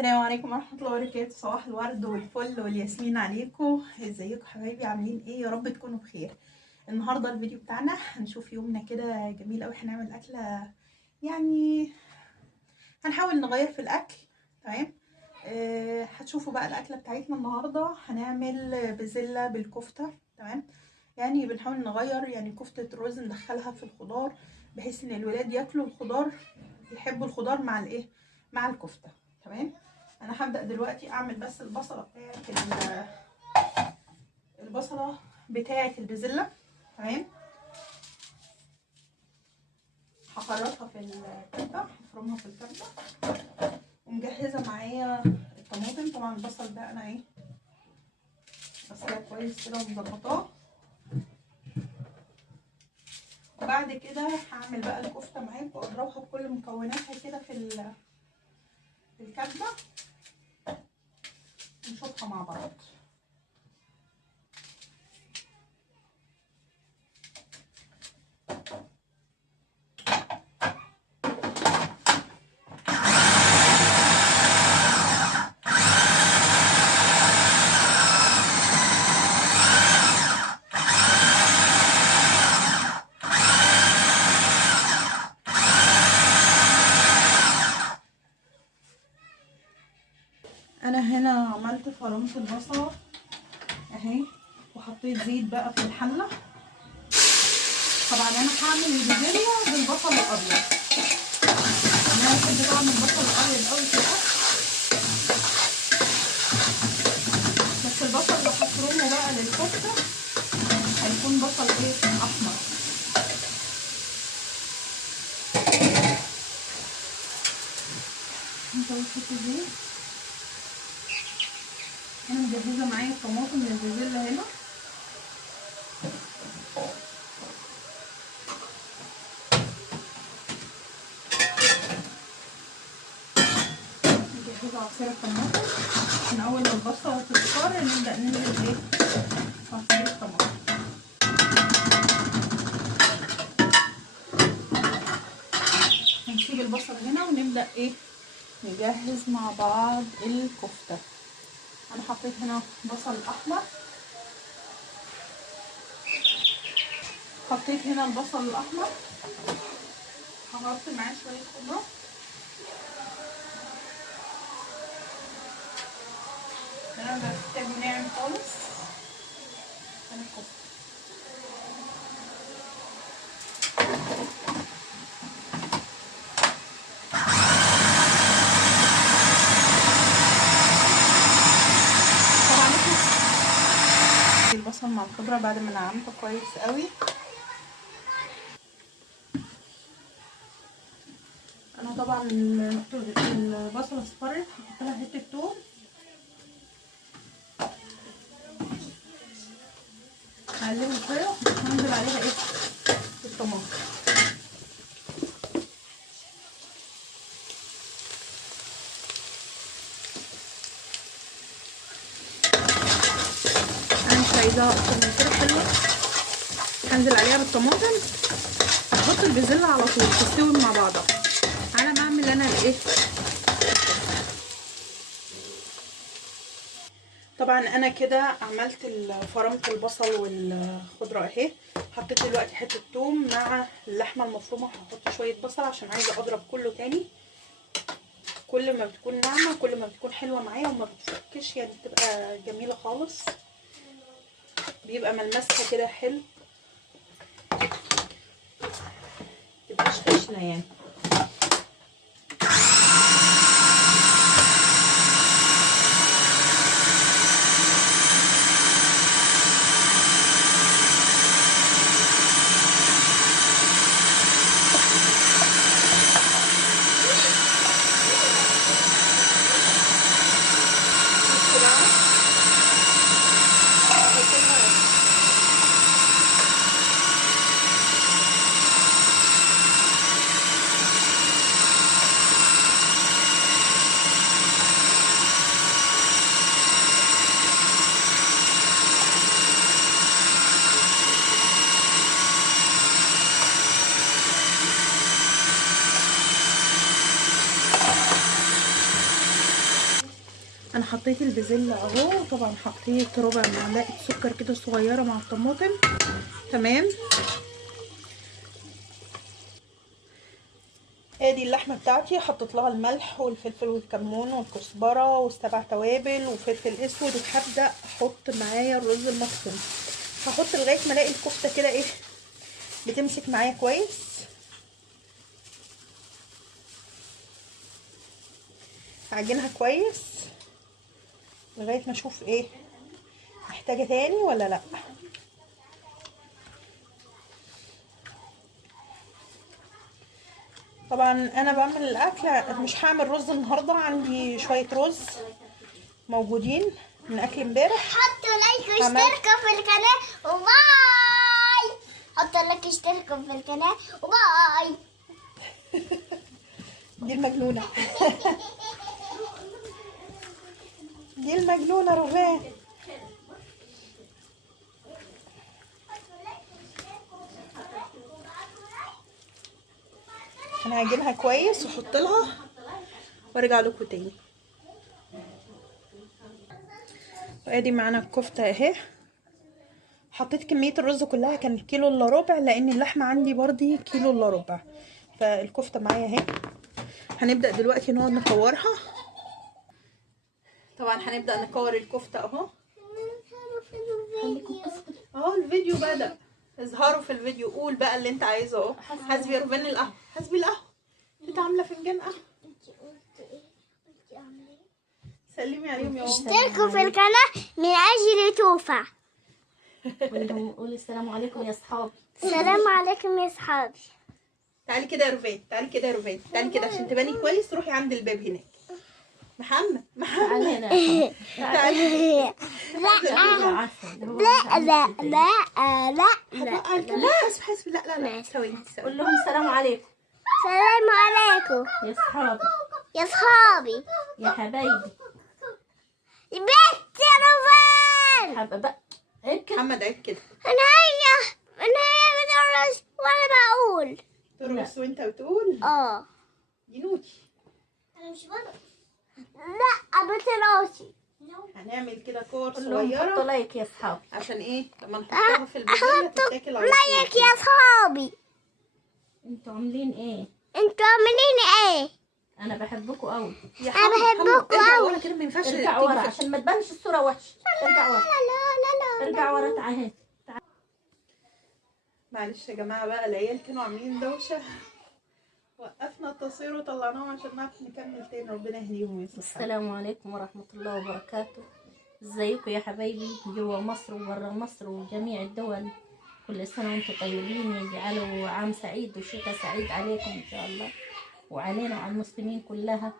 السلام عليكم ورحمة الله وبركاته. صباح الورد والفل والياسمين عليكم. ازيكم حبايبي؟ عاملين ايه؟ يا رب تكونوا بخير. النهارده الفيديو بتاعنا هنشوف يومنا كده جميل قوي. هنعمل اكله، يعني هنحاول نغير في الاكل. تمام. هتشوفوا بقى الاكله بتاعتنا النهارده. هنعمل بزله بالكفته. تمام. يعني بنحاول نغير، يعني كفته رز ندخلها في الخضار بحيث ان الولاد ياكلوا الخضار، يحبوا الخضار مع الايه، مع الكفته. تمام. انا هبدا دلوقتي اعمل بس البصله بتاعه البزله. تمام. هخرطها في الكبه، هفرمها في الكبه، ومجهزه معايا الطماطم. طبعا البصل ده انا ايه، غسلاه كويس كده ومظبطاه. وبعد كده هعمل بقى الكفته معاكم واضربها بكل مكوناتها كده في الكبه ونشوفها مع بعض. انا هنا عملت فرمت البصله اهي، وحطيت زيت بقى في الحله. طبعا انا هعمل البزله بالبصل الابيض. انا بحب طعم البصل الابيض قوي في الاكل، بس البصل اللي هفرمه بقى للكفته هيكون بصل ايه، احمر. انت بتحط زيت. انا مجهزه معايا الطماطم للبزله هنا. مجهزه عصير الطماطم من اول ما البصله تصفر نبدا ننزل ايه، عصير الطماطم. هنسيب البصل هنا ونبدا ايه، نجهز مع بعض الكفته. انا حطيت هنا بصل احمر، حطيت هنا البصل الاحمر، حمرت معاه شويه خضره. انا بحتاجه ناعم خالص عشان الكفته. طبعا البصل مع الخضره بعد ما نعمته كويس قوي. انا طبعا البصله اصفرت، هحط لها حته توم، هقلبها شويه وهنزل عليها ايه، الطماطم. انا مش عايزاها اكتر من كده، حلوه. هنزل عليها بالطماطم، هحط البزله على طول تستوي مع بعضها على ما اعمل انا الايه. طبعا انا كده عملت فرمت البصل والخضره اهي. حطيت دلوقتي حته توم مع اللحمه المفرومه. هحط شويه بصل عشان عايزه اضرب كله تاني. كل ما بتكون ناعمه كل ما بتكون حلوه معايا وما بتفكش، يعني بتبقى جميله خالص، بيبقى ملمسها كده حلو، متبقاش خشنه يعني. انا حطيت البازلاء اهو، طبعا حطيت ربع معلقه سكر كده صغيره مع الطماطم. تمام. ادي اللحمه بتاعتي، حطيت لها الملح والفلفل والكمون والكزبره والسبع توابل وفلفل اسود، وهبدا احط معايا الرز المطحون. هحط لغايه ما الاقي الكفته كده ايه بتمسك معايا كويس. هعجنها كويس لغايه ما اشوف ايه محتاجه تاني ولا لا. طبعا انا بعمل الاكل، مش هعمل رز النهارده، عندي شويه رز موجودين من اكل امبارح. حطوا لايك واشتركوا في القناه وباي. حطوا لايك واشتركوا في القناه وباي. دي المجنونه دي المجنونه رغان. انا هعجنها كويس واحط لها وارجع لكم تاني. وادي معانا الكفته اهي. حطيت كميه الرز كلها كان كيلو الا ربع، لان اللحمه عندي برضي كيلو الا ربع، فالكفته معايا اهي. هنبدا دلوقتي نقعد نكورها. طبعا هنبدا نكور الكفته اهو. اهو الفيديو بدأ، اظهروا في الفيديو. قول بقى اللي انت عايزه اهو. حسبي ربان القهوه، حسبي القهوه. انت عامله فنجان قهوه. سلمي عليهم يا ماما. اشتركوا في القناه من اجل توفى. قولي السلام عليكم يا اصحابي. السلام عليكم يا اصحابي. تعالي كده يا رفان، تعالي كده يا رفان، تعالي كده عشان تباني كويس. روحي عند الباب هناك. محمد تعالي هنا يا حبيبي. تعالي. لا لا لا لا لا حسبي لا لا لا ثواني قول ثواني. لهم السلام عليكم السلام عليكم يا اصحابي يا صحابي. يا حبايبي. بيت يا رفان. بقى عيب كده. محمد عيب كده انا هي بدرس وانا بقول. ترقص وانت بتقول دي نوتي. انا مش بدرس. لا بتراسي. هنعمل كده كور قول لهم حطوا صغيره لايك يا اصحابي. عشان ايه لما نحطها في البازلاء تتاكل على لايك طول. يا صحابي. انتوا عاملين ايه؟ انتوا عاملين ايه؟ انا بحبكم قوي. يا أنا بحبكوا ارجع أوي. ورا كده، ما ينفعش ارجع تيجي ورا في- عشان ما تبانش الصوره وحشه. ارجع ورا. لا ارجع ورا. تعالى. معلش يا جماعه بقى، العيال كانوا عاملين دوشه، وقفنا التصوير وطلعناهم عشان نعرف نكمل تاني. ربنا يهديهم ويصلح حالهم. السلام عليكم ورحمه الله وبركاته. ازيكم يا حبايبي جوا مصر وبرا مصر وجميع الدول. كل سنه وانتم طيبين، يجعلوا عام سعيد وشتاء سعيد عليكم ان شاء الله، وعلينا وعلى المسلمين كلها،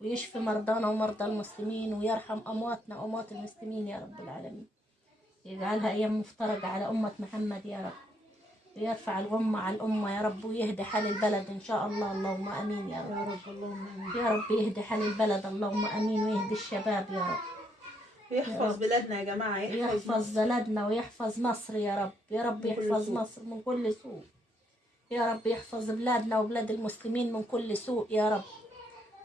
ويشفي مرضانا ومرضى المسلمين، ويرحم أمواتنا وأموات المسلمين يا رب العالمين. يجعلها أيام مفترجة على أمة محمد يا رب، ويرفع الغمة على الأمة يا رب، ويهدي حال البلد إن شاء الله. اللهم أمين يا رب. اللهم امين. يا رب يهدي حال البلد. اللهم أمين. ويهدي الشباب يا رب. يحفظ بلادنا يا جماعه، يحفظ بلدنا ويحفظ مصر يا رب. يا رب من كل يحفظ سوء. مصر من كل سوء. يا رب يحفظ بلادنا وبلاد المسلمين من كل سوء يا رب،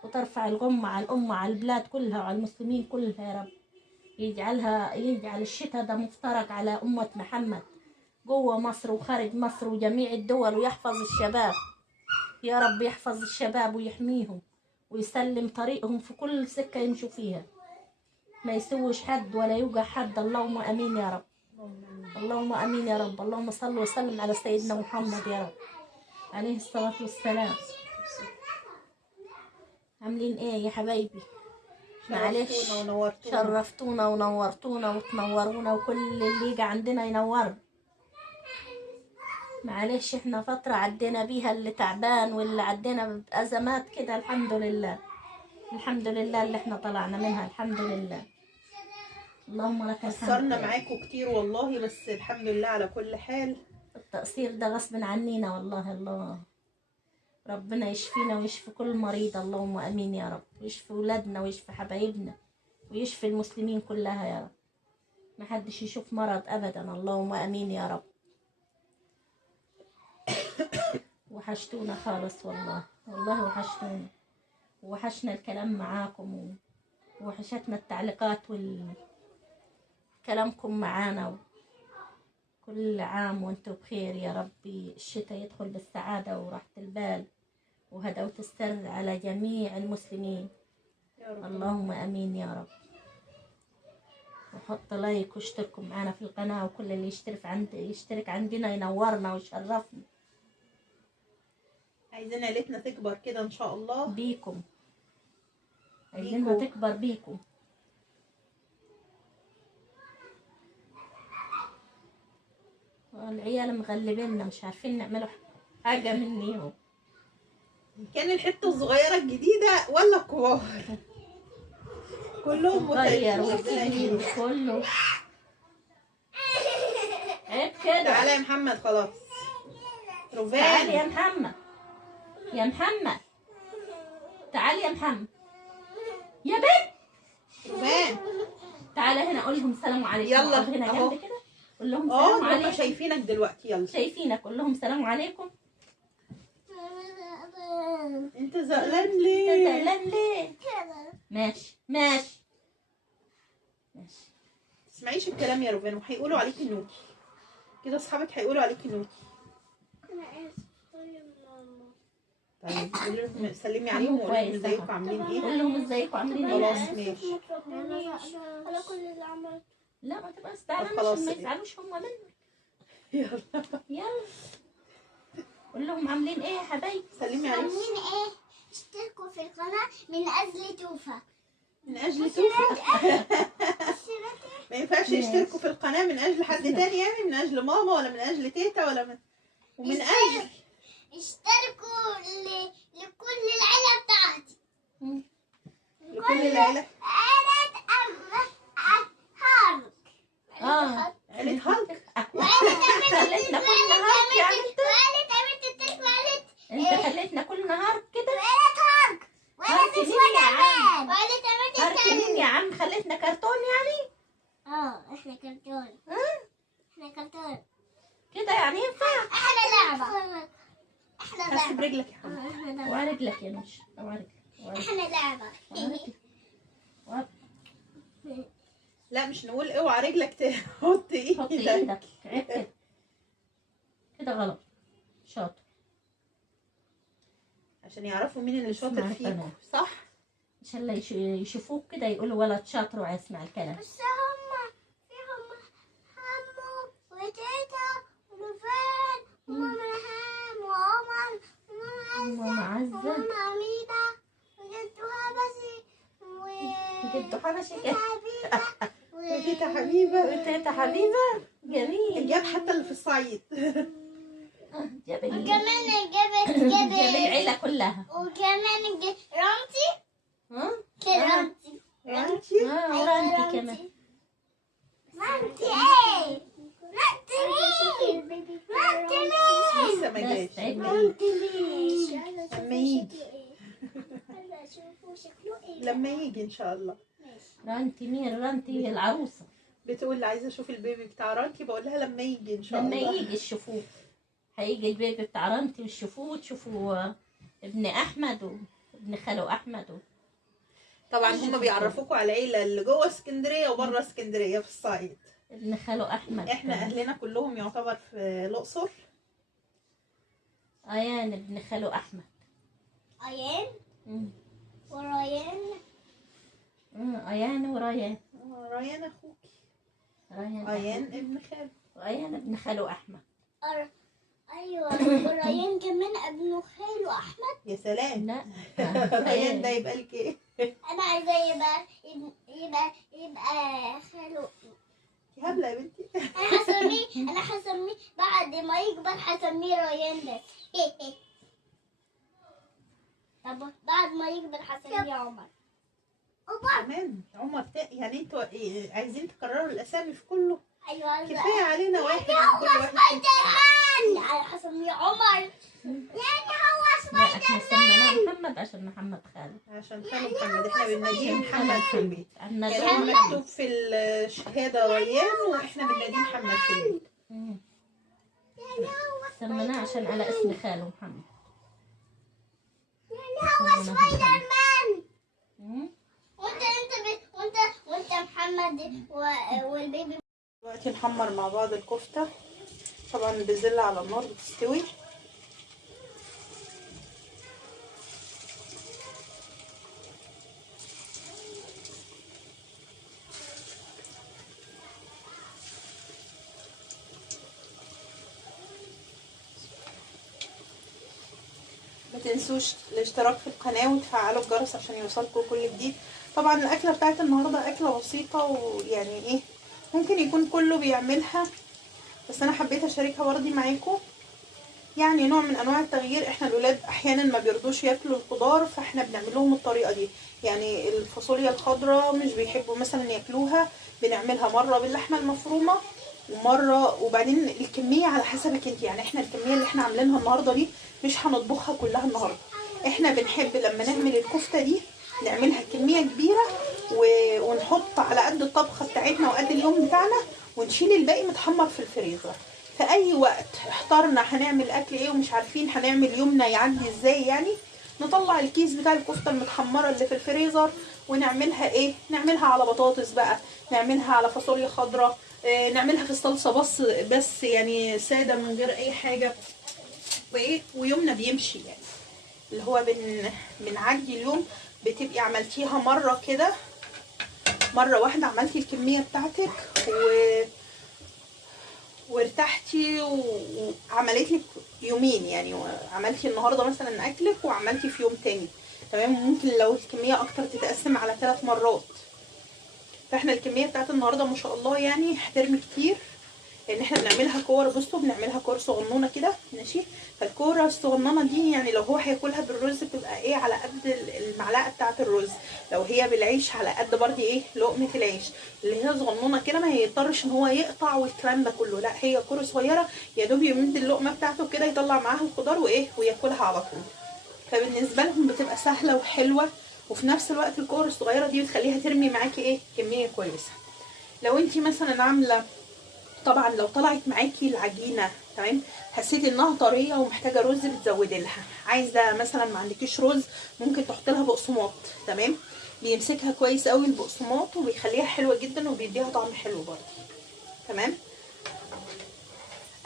وترفع الغمة على الأمة على البلاد كلها وعلى المسلمين كلها يا رب. يجعل الشتاء ده مفترق على أمة محمد جوه مصر وخارج مصر وجميع الدول، ويحفظ الشباب يا رب. يحفظ الشباب ويحميهم ويسلم طريقهم في كل سكة يمشوا فيها، ما يسوش حد ولا يوجع حد. اللهم أمين يا رب. اللهم أمين يا رب. اللهم صل وسلم على سيدنا محمد يا رب عليه الصلاة والسلام. عاملين ايه يا حبايبي؟ معلش شرفتونا ونورتونا وتنورونا، وكل اللي يجي عندنا ينور. معلش احنا فترة عدينا بيها اللي تعبان واللي عدينا بأزمات كده. الحمد لله الحمد لله اللي احنا طلعنا منها. الحمد لله. اللهم لك الحمد. قصرنا معاكم كتير والله، بس الحمد لله على كل حال. التقصير ده غصب عنينا والله. الله ربنا يشفينا ويشفي كل مريض. اللهم امين يا رب. ويشفي ولادنا ويشفي حبايبنا ويشفي المسلمين كلها يا رب. محدش يشوف مرض ابدا. اللهم امين يا رب. وحشتونا خالص والله. والله وحشتونا، وحشنا الكلام معاكم وحشتنا التعليقات كلامكم معانا. كل عام وانتم بخير يا ربي، الشتاء يدخل بالسعادة وراحة البال وهدوة السر على جميع المسلمين يا رب. اللهم امين يا رب. وحط لايك واشتركوا معنا في القناة، وكل اللي يشترك عندنا ينورنا ويشرفنا عايزين عيلتنا تكبر كده ان شاء الله بيكم، عايزينها بيكو. تكبر بيكم. العيال مغلبيننا مش عارفين نعملوا حاجة منيهم. كان الحته الصغيره الجديده ولا الكبار؟ كلهم غير متعبين. ربنا والكبير يهديهم. كله عيب كده. تعالى يا محمد خلاص. تعال يا روفان محمد، يا محمد تعال يا محمد يا بنت، روفان تعال هنا قول لهم سلام عليكم. يلا، اقعد هنا أهو. جنبي كده قول لهم اه سلام هم عليكم. شايفينك دلوقتي. يلا شايفينك قول لهم سلام عليكم. انت زعلان انت ليه؟ زعلان ليه؟ ماشي ماشي ماشي. تسمعيش الكلام يا روفان وهيقولوا عليكي نوتي كده، اصحابك هيقولوا عليكي نوتي. طيب قولي لهم سلمي عليهم وقولي لهم كويس ازيكم أهو. عاملين ايه. قول لهم ازيكم عاملين ايه. خلاص ماشي. على كل اللي عملته. لا ما تبقى زعلان خلاص. عشان ما يزعلوش هم منك. يلا يلا قول لهم عاملين ايه يا حبايبي. سلمي عليهم. عاملين ايه؟ اشتركوا في القناة من أجل توفى. من اجل توفى. ما ينفعش يشتركوا في القناه من اجل حد تاني، يعني من اجل ماما ولا من اجل تيتا ولا ومن اجل اشتركوا لكل العيلة بتاعتي. لكل العيله. عيلة هارك. اه عيله هالك. خليتنا كل نهار يعني وعيلة أمينة الترك وعيلة انت خليتنا كل نهار كده. وعيلة هارك. هارك وعيلة مين يا عم؟ سبايدر وعيلة أمينة هارك مين يا عم؟ خليتنا كرتون يعني؟ احنا كرتون. احنا كرتون. كده يعني ينفع؟ احنا لعبة. احنا حاسب لعبة. برجلك يا حبيبي. احنا لعبة. وعرجلك يا نوش، وعرجلك احنا لعبة. لا مش نقول اوعى رجلك تحط حط ايدك ايدك عيب كده، كده غلط. شاطر عشان يعرفوا مين اللي شاطر اسمع فيكم القناة. صح. عشان لا يشوفوك كده يقولوا ولد شاطر ويسمع الكلام. بس هم حمو وتيتا ونوفان وماما ريهام وعمر وماما عزة وماما عميدة وجدو هبسي جدو حبشي حبيبة وتيتا حبيبه. وتيتا حبيبة. جميل. الجاب حتى اللي في الصعيد. جاب وكمان جاب جاب العيلة كلها. وكمان رمتي ها؟ رمتي رانتي. ورانتي كمان. رمتي ايه؟ رمتي مين؟ رمتي مين؟ لسه ما جاش. بس عيب. لما يجي. لما يجي ان شاء الله. رانتي مين؟ رانتي العروسة. بتقول عايزه اشوف البيبي بتاع رانتي، بقول لها لما يجي ان شاء لما الله. يجي تشوفوه، هيجي البيبي بتاع رانتي وتشوفوه وتشوفوا ابن احمد وابن خاله احمد طبعا هم بيعرفوكوا على العيله اللي جوه اسكندريه وبره اسكندريه في الصعيد. ابن خاله احمد. احنا اهلنا كلهم يعتبر في الاقصر. ايان ابن خاله احمد. عيان مم. وريان ايان وريان. ريان اخوكي. ريان ريان أحمد. ابن خالي. وايان ابن خاله احمد. ايوه وريان كمان ابن خاله احمد. يا سلام. لا ريان ده يبقى لك ايه؟ انا عايزاه يبقى خاله. يا هبله يا بنتي. انا هسميه بعد ما يكبر هسميه ريان ده. طب بعد ما يكبر هسميه عمر. كمان عمر يعني انتوا عايزين تكرروا الاسامي في كله؟ ايوه كفايه علينا واحد من هو كل واحد فيكم. سبايدر مان يعني هسميه عمر. يعني هو لا احنا سميناه محمد عشان محمد خاله. عشان خاله محمد احنا بنناديه محمد في البيت. عندنا كان دول. مكتوب في الشهاده ريان واحنا بنناديه محمد في البيت. سميناه عشان على اسم خاله محمد. يعني هو سبايدر مان. مم. وانت والبيبي. دلوقتي نحمر مع بعض الكفتة. طبعا البسلة على النار بتستوي. ما تنسوش الاشتراك في القناة وتفعلوا الجرس عشان يوصلكم كل جديد. طبعا الاكلة بتاعت النهاردة اكلة بسيطة، ويعني ايه ممكن يكون كله بيعملها، بس انا حبيت اشاركها برضه معاكم. يعني نوع من انواع التغيير. احنا الولاد احيانا ما بيرضوش ياكلوا الخضار، فاحنا بنعمل لهم الطريقه دي. يعني الفاصوليا الخضراء مش بيحبوا مثلا ياكلوها، بنعملها مره باللحمه المفرومه ومره، وبعدين الكميه على حسبك انت. يعني احنا الكميه اللي احنا عاملينها النهارده دي مش هنطبخها كلها النهارده. احنا بنحب لما نعمل الكفته دي نعملها كميه كبيره ونحط على قد الطبخه بتاعتنا وقد اليوم بتاعنا، ونشيل الباقي متحمر في الفريزر. في اي وقت احترنا هنعمل اكل ايه ومش عارفين هنعمل يومنا يعدي ازاي، يعني نطلع الكيس بتاع الكفته المتحمره اللي في الفريزر ونعملها ايه، نعملها على بطاطس بقى، نعملها على فاصوليا خضراء، نعملها في الصلصه بس يعني ساده من غير اي حاجه، وايه ويومنا بيمشي. يعني اللي هو بنعدي اليوم. بتبقي عملتيها مره كده، مره واحده عملتي الكميه بتاعتك وارتحتي وعملت لك يومين. يعني عملتي النهارده مثلا اكلك وعملتي في يوم تاني، تمام. ممكن لو الكميه اكتر تتقسم على 3 مرات. فاحنا الكميه بتاعت النهارده ما شاء الله يعني هترمي كتير، لان احنا بنعملها كور. بصوا بنعملها كور صغنونه كده، ماشي. فالكوره الصغننه دي يعني لو هو هياكلها بالرز بتبقى ايه على قد المعلقه بتاعه الرز، لو هي بالعيش على قد برضه ايه لقمه العيش اللي هي صغنونه كده، ما هيضطرش ان هو يقطع والكلام ده كله. لا هي كوره صغيره يا دوب يمد اللقمه بتاعته كده يطلع معاها الخضار وايه وياكلها على طول. فبالنسبه لهم بتبقى سهله وحلوه، وفي نفس الوقت الكور الصغيره دي بتخليها ترمي معاكي ايه كميه كويسه. لو انت مثلا عامله، طبعا لو طلعت معاكي العجينه تمام حسيتي انها طريه ومحتاجه رز بتزودي لها. عايزه مثلا ما عندكيش رز ممكن تحطي لها بقسماط، تمام. بيمسكها كويس قوي البقسماط وبيخليها حلوه جدا وبيديها طعم حلو برضه، تمام.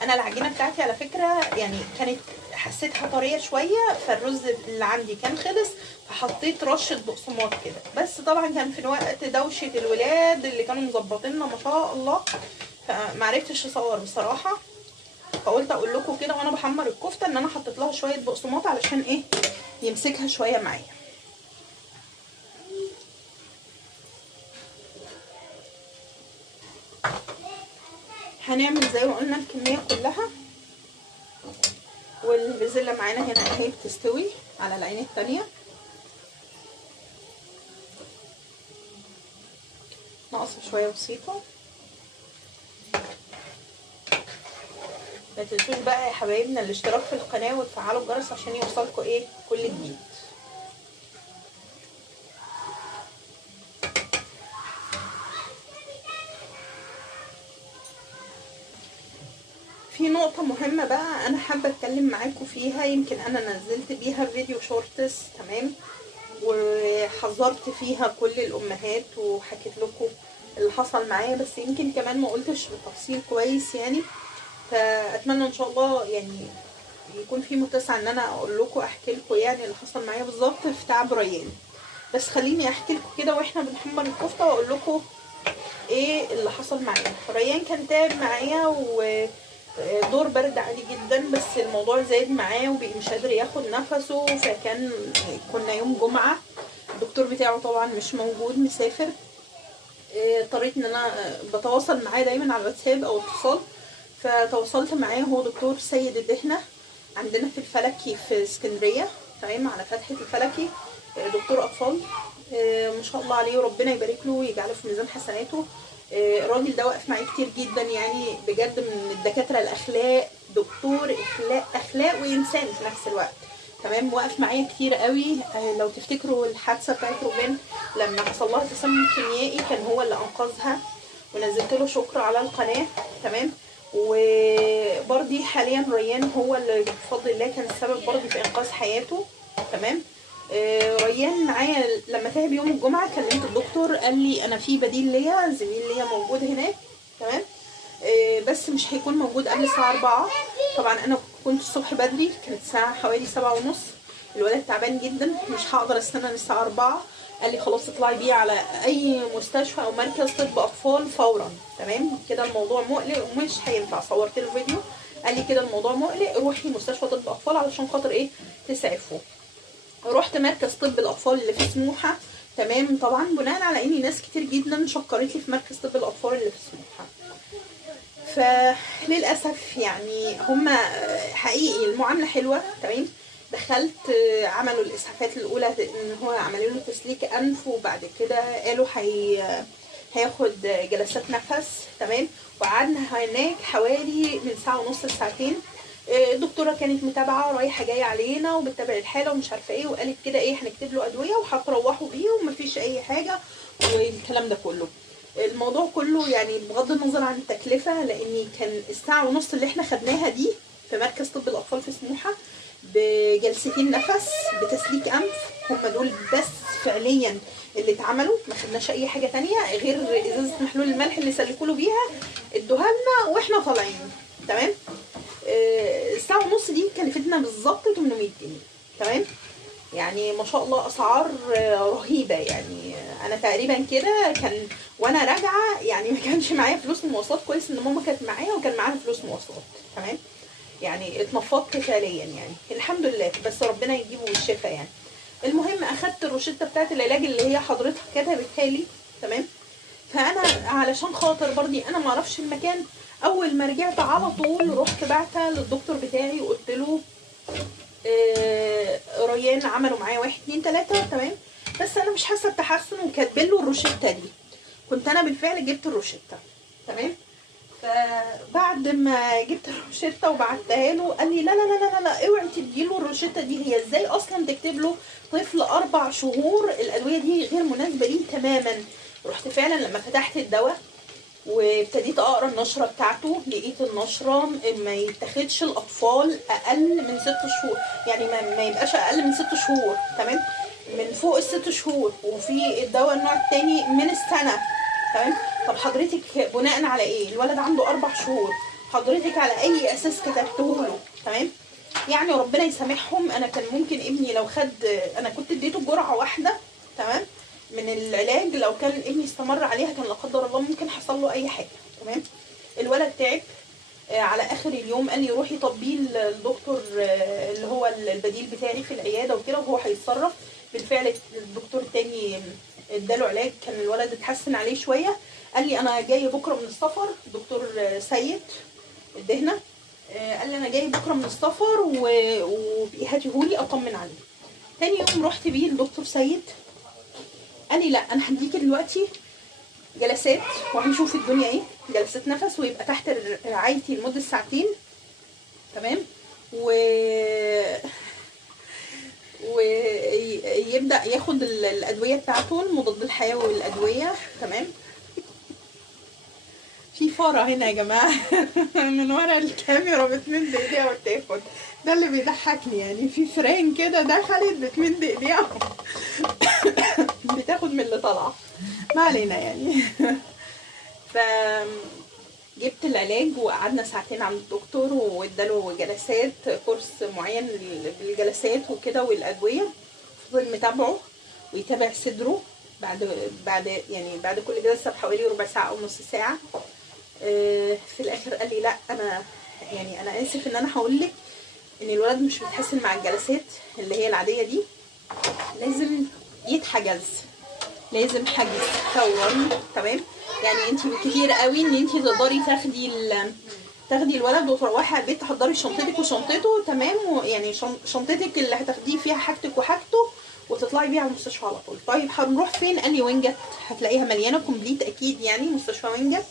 انا العجينه بتاعتي على فكره يعني كانت حسيتها طريه شويه، فالرز اللي عندي كان خلص فحطيت رشه بقسماط كده. بس طبعا كان في وقت دوشه الولاد اللي كانوا مظبطيننا ما شاء الله، فمعرفتش اصور بصراحه. فقلت اقول لكم كده وانا بحمر الكفته ان انا حطيت لها شويه بقسماط علشان ايه يمسكها شويه معايا. هنعمل زي ما قلنا الكميه كلها. والبسله معانا هنا اهي بتستوي على العين التانية، ناقصه شويه بسيطه. ما تنسوش بقى يا حبايبنا الاشتراك في القناه وتفعلوا الجرس عشان يوصلكوا ايه كل جديد. في نقطة مهمة بقى أنا حابة أتكلم معاكم فيها، يمكن أنا نزلت بيها فيديو شورتس، تمام، وحذرت فيها كل الأمهات وحكيت لكم اللي حصل معايا، بس يمكن كمان ما قلتش بتفصيل كويس يعني. فأتمنى إن شاء الله يعني يكون في متسع إن أنا أقول لكم أحكي لكم يعني اللي حصل معايا بالظبط في تعب ريان. بس خليني أحكي لكم كده وإحنا بنحمر الكفتة وأقول لكم إيه اللي حصل معايا. ريان كان تعب معايا ودور برد عالي جدا، بس الموضوع زاد معاه وبقي مش قادر ياخد نفسه. كنا يوم جمعة، الدكتور بتاعه طبعا مش موجود مسافر. اضطريت ان انا بتواصل معاه دايما على الواتساب او اتصال، فتواصلت معاه. هو دكتور سيد الدهنة عندنا في الفلكي في اسكندرية، تمام، على فتحة الفلكي. دكتور اطفال ما شاء الله عليه، وربنا يبارك له ويجعله في ميزان حسناته. الراجل ده واقف معايا كتير جدا يعني بجد، من الدكاتره الاخلاق، دكتور اخلاق وانسان في نفس الوقت، تمام. واقف معايا كتير قوي. لو تفتكروا الحادثه بتاعت روبين لما حصل لها تسمم كيميائي كان هو اللي انقذها، ونزلت له شكر على القناه، تمام. وبرضي حاليا ريان هو اللي بفضل الله كان السبب برضي في انقاذ حياته، تمام. ريان معايا لما تعب يوم الجمعه كلمت الدكتور، قال لي انا في بديل ليا، زميل ليا موجود هناك تمام، بس مش هيكون موجود قبل الساعه 4. طبعا انا كنت الصبح بدري، كانت الساعه حوالي 7:30، الولد تعبان جدا مش هقدر استنى للساعه 4. قال لي خلاص اطلعي بيه على اي مستشفى او مركز طب اطفال فورا، تمام كده الموضوع مقلق ومش هينفع. صورت له فيديو، قال لي كده الموضوع مقلق، روحي مستشفى طب اطفال علشان خاطر ايه تسعفوا. رحت مركز طب الاطفال اللي في سموحه، تمام، طبعا بناء على ان ناس كتير جدا شكرت لي في مركز طب الاطفال اللي في سموحه. فللاسف يعني هما حقيقي المعامله حلوه تمام. دخلت عملوا الاسعافات الاولى ان هو عملوا له تسليك انف، وبعد كده قالوا هياخد جلسات نفس تمام. وقعدنا هناك حوالي من ساعه ونص لساعتين. الدكتوره كانت متابعه رايحه جايه علينا وبتتابع الحاله ومش عارفه ايه، وقالت كده ايه هنكتب له ادويه وهتروحوا بيه ومفيش اي حاجه والكلام ده كله. الموضوع كله يعني بغض النظر عن التكلفه، لان كان الساعه ونص اللي احنا خدناها دي في مركز طب الاطفال في سموحه بجلستين نفس بتسليك انف، هم دول بس فعليا اللي اتعملوا، ما خدناش اي حاجه تانية غير ازازه محلول الملح اللي سلكوا له بيها ادوها لنا واحنا طالعين تمام. الساعه ونص دي كلفتنا بالظبط 800 جنيه تمام. يعني ما شاء الله اسعار رهيبه. يعني انا تقريبا كده كان وانا راجعه يعني ما كانش معايا فلوس المواصلات، كويس ان ماما كانت معايا وكان معاها فلوس مواصلات تمام. يعني اتنفضت فعليا يعني الحمد لله، بس ربنا يجيبه بالشفاء يعني. المهم اخدت الروشته بتاعت العلاج اللي هي حضرتها كتبتها لي تمام. فانا علشان خاطر برضي انا ما اعرفش المكان، اول ما رجعت على طول رحت بعتها للدكتور بتاعي وقلت له ريان عملوا معايا 1 2 3 تمام، بس انا مش حاسه بتحسن، وكاتبين له الروشته دي. كنت انا بالفعل جبت الروشته تمام. فبعد ما جبت الروشته وبعتها له قال لي لا لا لا لا لا اوعي تديله الروشته دي، هي ازاي اصلا تكتب له طفل 4 شهور الادويه دي غير مناسبه ليه تماما. رحت فعلا لما فتحت الدواء وابتديت اقرا النشره بتاعته، لقيت النشره ما يتاخدش الاطفال اقل من 6 شهور، يعني ما يبقاش اقل من 6 شهور تمام، من فوق ال6 شهور، وفي الدواء النوع الثاني من السنه تمام. طب حضرتك بناء على ايه؟ الولد عنده 4 شهور، حضرتك على اي اساس كتبته له تمام؟ يعني ربنا يسامحهم. انا كان ممكن ابني لو خد، انا كنت اديته جرعه واحده تمام من العلاج، لو كان ابني استمر عليها كان لا قدر الله ممكن حصل له اي حاجه تمام. الولد تعب على اخر اليوم، قال لي روحي طبيه الدكتور اللي هو البديل بتاعي في العياده وكده وهو هيتصرف. بالفعل الدكتور التاني اداله علاج، كان الولد اتحسن عليه شويه. قال لي انا جاي بكره من السفر، دكتور سيد الدهنه قال لي انا جاي بكره من السفر وهاتيهولي اطمن عليه. تاني يوم رحت بيه لدكتور سيد، قال لي لا انا هديكي دلوقتي جلسات وهنشوف الدنيا ايه، جلسات نفس ويبقى تحت رعايتي لمده ساعتين تمام، ويبدا ياخد الادويه بتاعته المضاد الحيوي والادويه تمام. في فاره هنا يا جماعه من ورا الكاميرا بتمد ايديها وتاخد، ده اللي بيضحكني يعني. في فران كده دخلت بتمد ايديها بتاخد من اللي طالعه، ما علينا يعني. ف جبت العلاج وقعدنا ساعتين عند الدكتور واداله جلسات، كورس معين بالجلسات وكده والادويه. فضل متابعه ويتابع صدره بعد كل جلسه بحوالي ربع ساعه او نص ساعه. في الاخر قال لي لا انا اسف ان انا هقول لك ان الولد مش بيتحسن مع الجلسات اللي هي العاديه دي، لازم يتحجز، لازم حجز فورا تمام. يعني انت كتير قوي ان انت تقدري تاخدي الولد وتروحي على البيت تحضري شنطتك وشنطته تمام، ويعني شنطتك اللي هتاخديه فيها حاجتك وحاجته وتطلعي بيها على المستشفى على طول. طيب هنروح فين؟ قال لي وينجت، هتلاقيها مليانه كومبليت اكيد يعني مستشفى وينجت.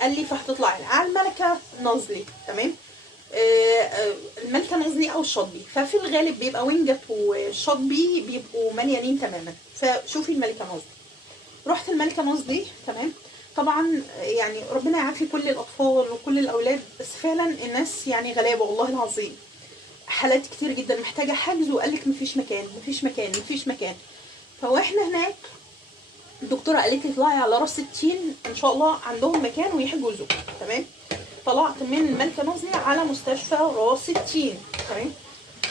قال لي فهتطلعي على الملكه نظري تمام، الملكه نظري او الشاطبي، ففي الغالب بيبقى وينجت والشاطبي بيبقوا مليانين تماما، فشوفي الملكه نظري. رحت الملكه نظري تمام. طبعا يعني ربنا يعافي كل الاطفال وكل الاولاد، بس فعلا الناس يعني غلابه والله العظيم. حالات كتير جدا محتاجه حجز، وقال لك مفيش مكان مفيش مكان مفيش مكان. فاحنا هناك الدكتوره قالت لي اطلعي على راس التين ان شاء الله عندهم مكان ويحجزوا. تمام. طلعت من الملكه نازيه على مستشفى راس التين. تمام.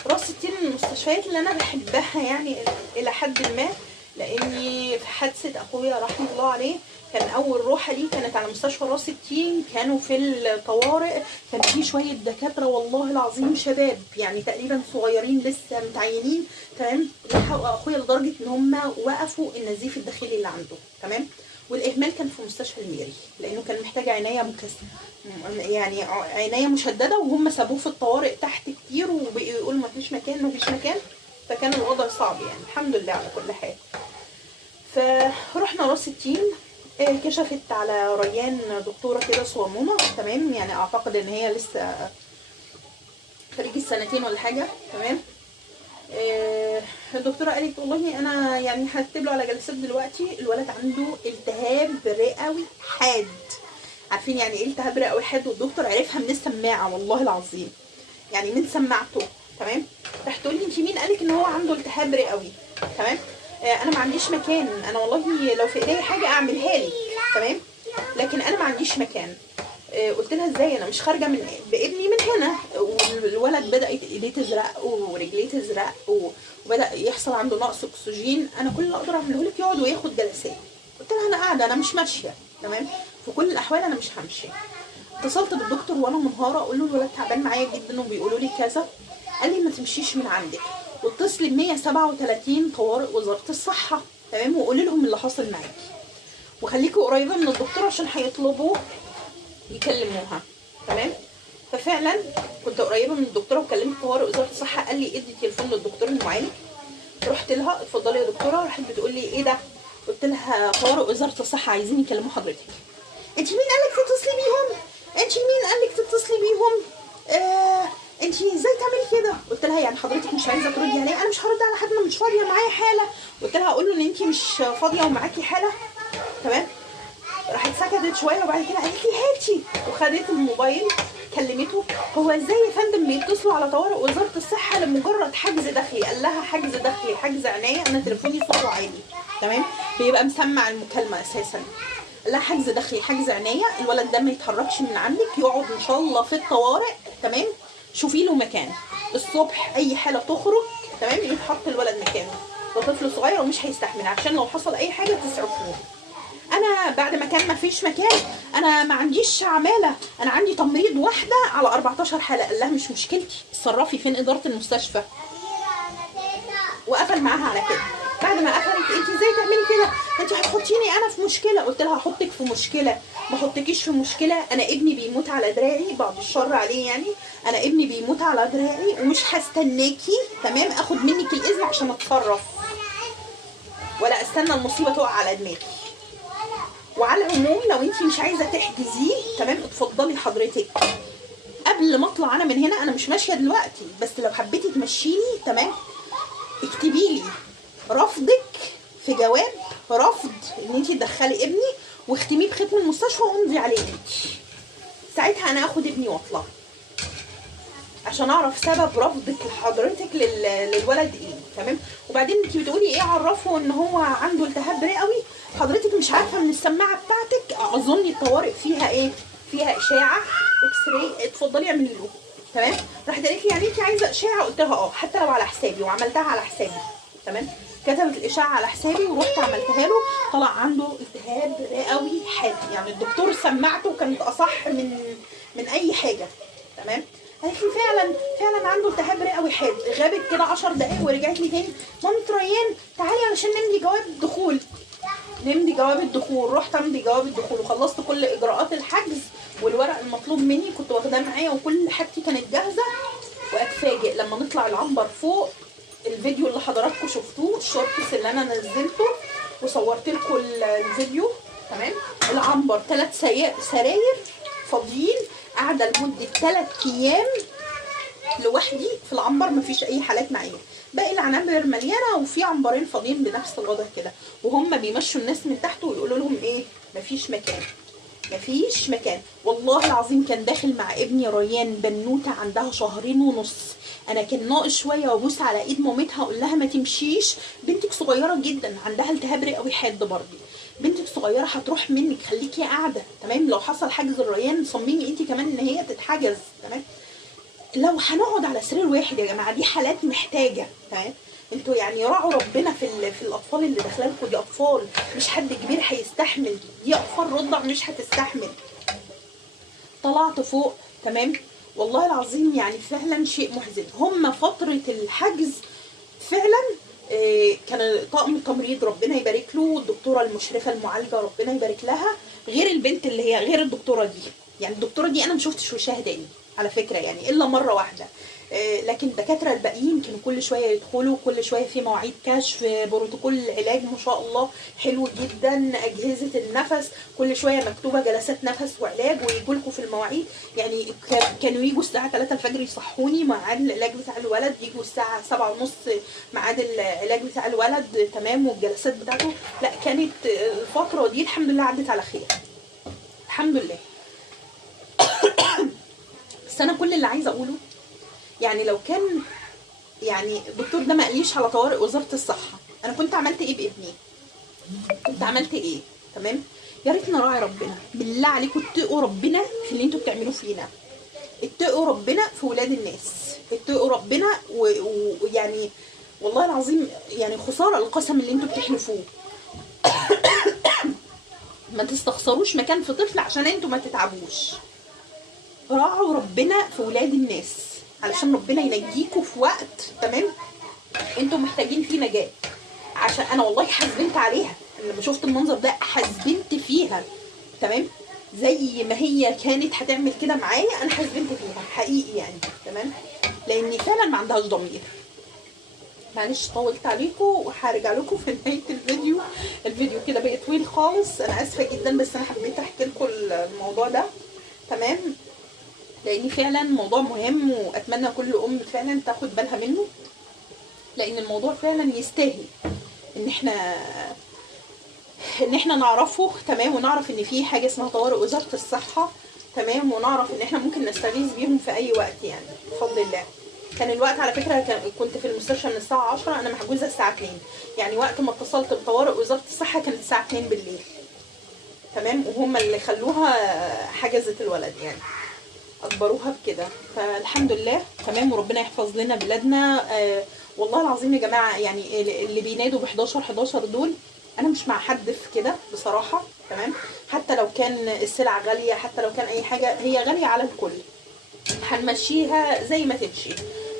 راس التين من المستشفيات اللي انا بحبها يعني الى حد ما، لاني في حادثه اخويا رحمه الله عليه كان اول روحه ليه كانت على مستشفى راس التين. كانوا في الطوارئ كان في شويه دكاتره والله العظيم شباب يعني تقريبا صغيرين لسه متعينين. تمام. لحقوا اخويا لدرجه ان هم وقفوا النزيف الداخلي اللي عنده. تمام. والاهمال كان في مستشفى الميري لانه كان محتاج عنايه يعني عنايه مشدده، وهم سابوه في الطوارئ تحت كتير وبقوا يقولوا مفيش مكان مفيش مكان. فكان الوضع صعب يعني. الحمد لله على كل حال. فرحنا راس التين. كشفت على ريان دكتوره كده صغنونه. تمام. يعني اعتقد ان هي لسه خريجه سنتين ولا حاجه. تمام. الدكتوره قالت والله انا يعني هكتب له على جلسات دلوقتي. الولد عنده التهاب رئوي حاد. عارفين يعني ايه التهاب رئوي حاد؟ والدكتور عرفها من السماعه والله العظيم، يعني من سماعته. تمام. راح تقول لي انت مين قالك ان هو عنده التهاب رئوي؟ تمام. انا ما عنديش مكان، انا والله لو في ايدي حاجه اعملها لك. تمام. لكن انا ما عنديش مكان. قلت لها ازاي انا مش خارجه من بابني من هنا. والولد بدات ايديه تزرق ورجليه تزرق وبدا يحصل عنده نقص اكسجين. انا كل اللي اقدر اعمله لك يقعد وياخد جلسات. قلت لها انا قاعده انا مش ماشيه. تمام. في كل الاحوال انا مش همشي. اتصلت بالدكتور وانا منهاره اقول له الولد تعبان معايا جدا وبيقولوا لي كذا. قال لي ما تمشيش من عندك واتصلي ب 137 طوارئ وزاره الصحه. تمام. وقولي لهم اللي حاصل معاكي وخليكي قريبه من الدكتور عشان هيطلبوا يكلموها. تمام. ففعلا كنت قريبه من الدكتوره وكلمت طوارئ وزاره الصحه. قال لي ادي تليفون للدكتور المعالج. رحت لها اتفضلي يا دكتوره. راحت بتقول لي ايه ده؟ قلت لها طوارئ وزاره الصحه عايزين يكلموا حضرتك. انت مين قالك تتصلي بيهم؟ انت مين قالك تتصلي بيهم؟ انت ازاي تعملي كده؟ قلت لها يعني حضرتك مش عايزه تردي عليا؟ انا مش هرد على حد، انا مش فاضيه معايا حاله. قلت لها اقول له ان انت مش فاضيه ومعاكي حاله. تمام. راحت سكتت شويه وبعد كده قالت لي هاتي، وخدت الموبايل كلمته. هو ازاي يا فندم بيتصلوا على طوارئ وزاره الصحه لمجرد حجز داخلي؟ قال لها حجز داخلي حجز عنايه، انا تليفوني صوته عالي. تمام. بيبقى مسمع المكالمه اساسا. قال لها حجز داخلي حجز عنايه، الولد ده ما يتحركش من عندك، يقعد ان شاء الله في الطوارئ. تمام. شوفي له مكان الصبح، اي حاله تخرج. تمام. يتحط الولد مكانه. ده طفل صغير ومش هيستحمل عشان لو حصل اي حاجه تسعفوه. انا بعد ما كان ما فيش مكان انا ما عنديش عماله، انا عندي تمريض واحده على 14 حاله. قال لها مش مشكلتي، اتصرفي فين اداره المستشفى. وقفل معاها على كده. بعد ما قفلت انت ازاي تعملي كده؟ انت هتحطيني انا في مشكله. قلت لها هحطك في مشكله؟ ما احطكيش في مشكله. انا ابني بيموت على دراعي، بعد الشر عليه يعني. انا ابني بيموت على دراعي ومش هستناكي. تمام. اخد منك الاذن عشان اتصرف ولا استنى المصيبه تقع على دماغي. وعلى العموم لو انت مش عايزه تحجزيه تمام اتفضلي حضرتك. قبل ما اطلع انا من هنا، انا مش ماشيه دلوقتي، بس لو حبيتي تمشيني تمام اكتبي لي رفضك في جواب رفض ان انت تدخلي ابني، واختميه بختم المستشفى وامضي عليه انت. ساعتها انا اخد ابني واطلع عشان اعرف سبب رفضك لحضرتك للولد ايه. تمام. وبعدين انت بتقولي ايه عرفه ان هو عنده التهاب رئوي؟ حضرتك مش عارفه من السماعه بتاعتك. اظن الطوارئ فيها ايه؟ فيها اشاعه اكس راي. اتفضلي اعملي له. تمام. راحت قالت لي يعني انت عايزه اشاعه؟ قلت لها حتى لو على حسابي، وعملتها على حسابي. تمام. كتبت الاشاعه على حسابي ورحت عملتها له. طلع عنده التهاب رئوي حاد، يعني الدكتور سمعته كانت اصح من اي حاجه. تمام. قالت لي فعلا عنده التهاب رئوي حاد. غابت كده 10 دقايق ورجعت لي تاني. مامة ريان تعالي علشان نمضي جواب الدخول. نمضي جواب الدخول. رحت امضي جواب الدخول وخلصت كل اجراءات الحجز والورق المطلوب مني كنت واخداه معايا وكل حاجتي كانت جاهزه. واتفاجئ لما نطلع العنبر فوق، الفيديو اللي حضراتكم شفتوه الشورتس اللي انا نزلته وصورت لكم الفيديو. تمام. العنبر 3 سراير فاضيين، قاعده لمده 3 ايام لوحدي في العنبر، مفيش اي حالات معايا. باقي العنابر مليانه وفي عنبرين فاضيين بنفس الوضع كده، وهم بيمشوا الناس من تحت ويقولوا لهم ايه؟ مفيش مكان مفيش مكان. والله العظيم كان داخل مع ابني ريان بنوته عندها 2.5 شهر. انا كان ناقص شويه وابوس على ايد مامتها اقول لها ما تمشيش، بنتك صغيره جدا عندها التهاب رئوي حاد برضه، بنتك صغيره هتروح منك، خليكي قاعده تمام، لو حصل حجز الريان صممي انت كمان ان هي تتحجز تمام. لو هنقعد على سرير واحد يا جماعه دي حالات محتاجه تمام. انتوا يعني راعوا ربنا في الاطفال اللي داخله لكم، دي اطفال مش حد كبير هيستحمل، دي اطفال رضع مش هتستحمل. طلعت فوق تمام، والله العظيم يعني فعلا شيء محزن. هم فتره الحجز فعلا كان طاقم التمريض ربنا يبارك له، والدكتوره المشرفه المعالجه ربنا يبارك لها، غير البنت اللي هي غير الدكتوره دي، يعني الدكتوره دي انا ما شفتش وشها تاني على فكره يعني الا مره واحده. لكن الدكاتره الباقيين كانوا كل شويه يدخلوا، كل شويه في مواعيد كشف، بروتوكول العلاج ما شاء الله حلو جدا، اجهزه النفس كل شويه مكتوبه جلسات نفس وعلاج، ويجوا لكم في المواعيد. يعني كانوا يجوا الساعه 3 الفجر يصحوني ميعاد العلاج بتاع الولد، يجوا الساعه 7:30 ميعاد العلاج بتاع الولد تمام، والجلسات بتاعته. لا كانت الفتره دي الحمد لله عدت على خير الحمد لله. بس انا كل اللي عايزه اقوله يعني لو كان يعني الدكتور ده ما قاليش على طوارئ وزاره الصحه، انا كنت عملت ايه بابني؟ كنت عملت ايه؟ تمام؟ يا ريت نراعي ربنا، بالله عليكم اتقوا ربنا في اللي انتوا بتعملوه فينا، اتقوا ربنا في ولاد الناس، اتقوا ربنا ويعني والله العظيم يعني خساره القسم اللي انتوا بتحلفوه. ما تستخسروش مكان في طفل عشان انتوا ما تتعبوش. راعوا ربنا في ولاد الناس علشان ربنا ينجيكوا في وقت تمام انتوا محتاجين فيه نجاة. عشان انا والله حزبنت عليها لما شفت المنظر ده، حزبنت فيها تمام، زي ما هي كانت هتعمل كده معايا انا حزبنت فيها حقيقي يعني تمام، لان فعلا ما عندهاش ضمير. معلش طولت عليكم وهرجع لكم في نهايه الفيديو. الفيديو كده بقى طويل خالص، انا اسفه جدا بس انا حبيت احكي لكم الموضوع ده تمام، لان فعلا موضوع مهم واتمنى كل ام فعلا تاخد بالها منه، لان الموضوع فعلا يستاهل ان احنا نعرفه تمام، ونعرف ان في حاجه اسمها طوارئ وزاره الصحه تمام، ونعرف ان احنا ممكن نستغيث بيهم في اي وقت يعني بفضل الله. كان الوقت على فكره كنت في المستشفى من الساعه 10، انا محجوزه الساعه 2، يعني وقت ما اتصلت بطوارئ وزاره الصحه كانت الساعه 2 بالليل تمام، وهم اللي خلوها حجزت الولد يعني اجبروها بكده، فالحمد لله تمام، وربنا يحفظ لنا بلادنا. والله العظيم يا جماعه يعني اللي بينادوا ب 11 دول انا مش مع حد في كده بصراحه تمام، حتى لو كان السلع غاليه، حتى لو كان اي حاجه هي غاليه على الكل، هنمشيها زي ما تمشي،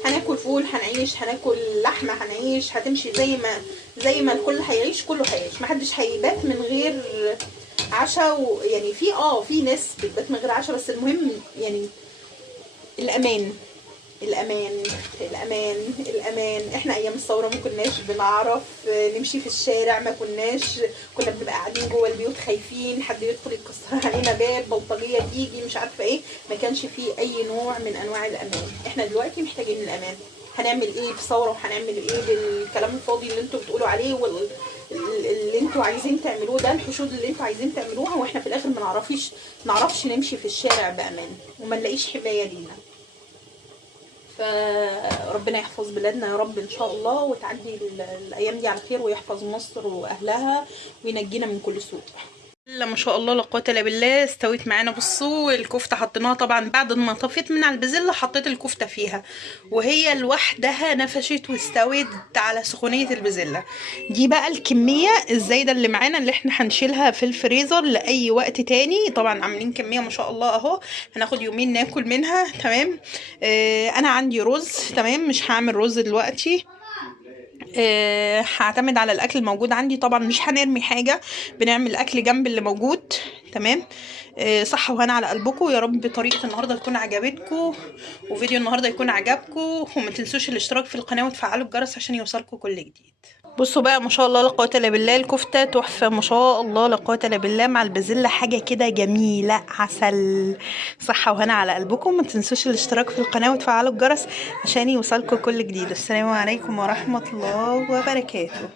هناكل فول هنعيش، هناكل لحمه هنعيش، هتمشي زي ما الكل هيعيش، كله هيعيش، محدش هيبات من غير عشاء. يعني في ناس بتبات من غير عشاء، بس المهم يعني الامان الامان الامان الامان. احنا ايام الثوره ما كناش بنعرف نمشي في الشارع، كنا بنبقى قاعدين جوه البيوت خايفين حد يدخل يكسر علينا باب، بلطجيه تيجي مش عارفه ايه، ما كانش فيه اي نوع من انواع الامان. احنا دلوقتي محتاجين الامان. هنعمل ايه في ثوره وهنعمل ايه بالكلام الفاضي اللي انتوا بتقولوا عليه اللي انتوا عايزين تعملوه ده، الحشود اللي انتوا عايزين تعملوها، واحنا في الاخر ما نعرفش نمشي في الشارع بامان وما نلاقيش حمايه لينا. فربنا يحفظ بلادنا يا رب ان شاء الله، وتعدي الايام دي على خير، ويحفظ مصر واهلها وينجينا من كل سوء. ما شاء الله لا قوه الا بالله. استوت معانا. بصوا الكفته حطيناها طبعا بعد ما طفيت من على البزله، حطيت الكفته فيها وهي لوحدها نفشت واستوت على سخونيه البزله. دي بقى الكميه الزايده اللي معانا اللي احنا هنشيلها في الفريزر لاي وقت تاني. طبعا عاملين كميه ما شاء الله اهو، هناخد يومين ناكل منها تمام. انا عندي رز تمام، مش هعمل رز دلوقتي، هعتمد على الاكل الموجود عندي. طبعا مش هنرمي حاجه، بنعمل اكل جنب اللي موجود تمام. صحه وهنا على قلبكم. يا رب طريقه النهارده تكون عجبتكم، وفيديو النهارده يكون عجبكم، وما تنسوش الاشتراك في القناه وتفعلوا الجرس عشان يوصلكم كل جديد. بصوا بقى ما شاء الله لا قوه الا بالله، الكفته تحفه ما شاء الله لا قوه الا بالله، مع البازيلا حاجه كده جميله عسل. صحه وهنا على قلبكم. ما تنسوش الاشتراك في القناه وتفعلوا الجرس عشان يوصلكم كل جديد. السلام عليكم ورحمه الله وبركاته.